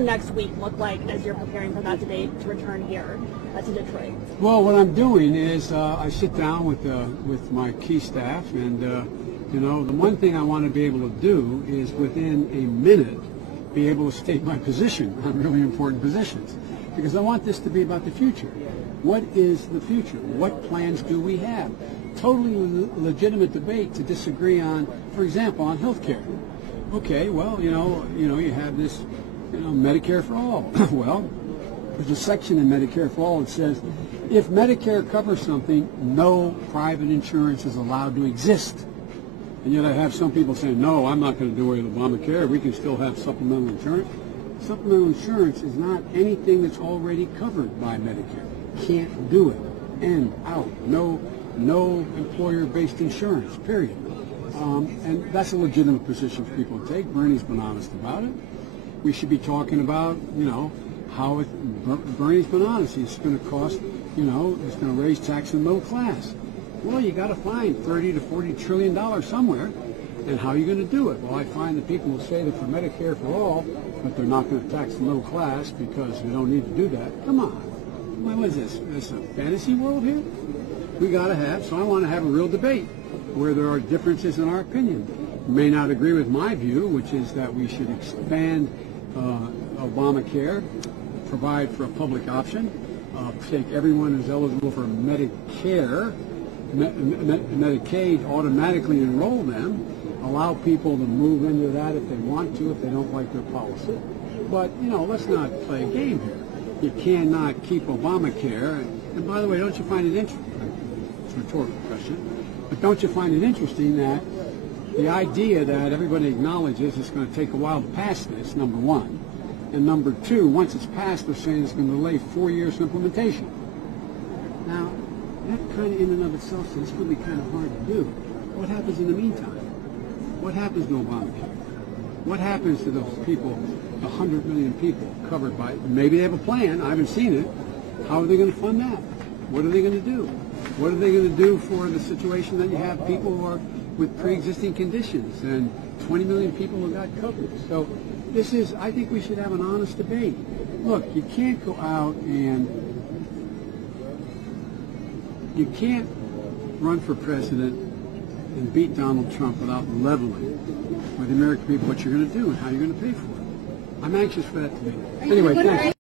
Next week look like as you're preparing for that debate to return here to Detroit? Well, what I'm doing is I sit down with my key staff, and you know, the one thing I want to be able to do is within a minute be able to state my position on really important positions, because I want this to be about the future. What is the future? What plans do we have? Totally legitimate debate to disagree on, for example, on health care. Okay, well, you have this, Medicare for all. Well, there's a section in Medicare for all that says if Medicare covers something, no private insurance is allowed to exist. And yet I have some people saying, no, I'm not going to do away with Obamacare. We can still have supplemental insurance. Supplemental insurance is not anything that's already covered by Medicare. Can't do it. End. Out. No employer-based insurance, period. And that's a legitimate position for people to take. Bernie's been honest about it. We should be talking about, how Bernie's been honest. It's going to cost, it's going to raise tax in the middle class. Well, you got to find $30 to $40 trillion somewhere, and how are you going to do it? Well, I find that people will say that for Medicare for all, but they're not going to tax the middle class because we don't need to do that. Come on. What is this? Is this a fantasy world here? We got to have, so I want to have a real debate where there are differences in our opinion. You may not agree with my view, which is that we should expand Obamacare, provide for a public option, take everyone who's eligible for Medicare, Medicaid, automatically enroll them, allow people to move into that if they want to, if they don't like their policy. But, let's not play a game here. You cannot keep Obamacare. And by the way, don't you find it interesting? It's a rhetorical question. But don't you find it interesting that the idea that everybody acknowledges it's going to take a while to pass this, number one. And number two, once it's passed, they're saying it's going to delay 4 years for implementation. Now, that kind of in and of itself is going to be kind of hard to do. What happens in the meantime? What happens to Obamacare? What happens to those people, 100 million people covered by it? Maybe they have a plan. I haven't seen it. How are they going to fund that? What are they going to do? What are they going to do for the situation that you have people who are with pre-existing conditions and 20 million people who got covered? So this is, I think we should have an honest debate. Look, you can't go out and you can't run for president and beat Donald Trump without leveling with the American people what you're going to do and how you're going to pay for it. I'm anxious for that debate. Anyway, thank you.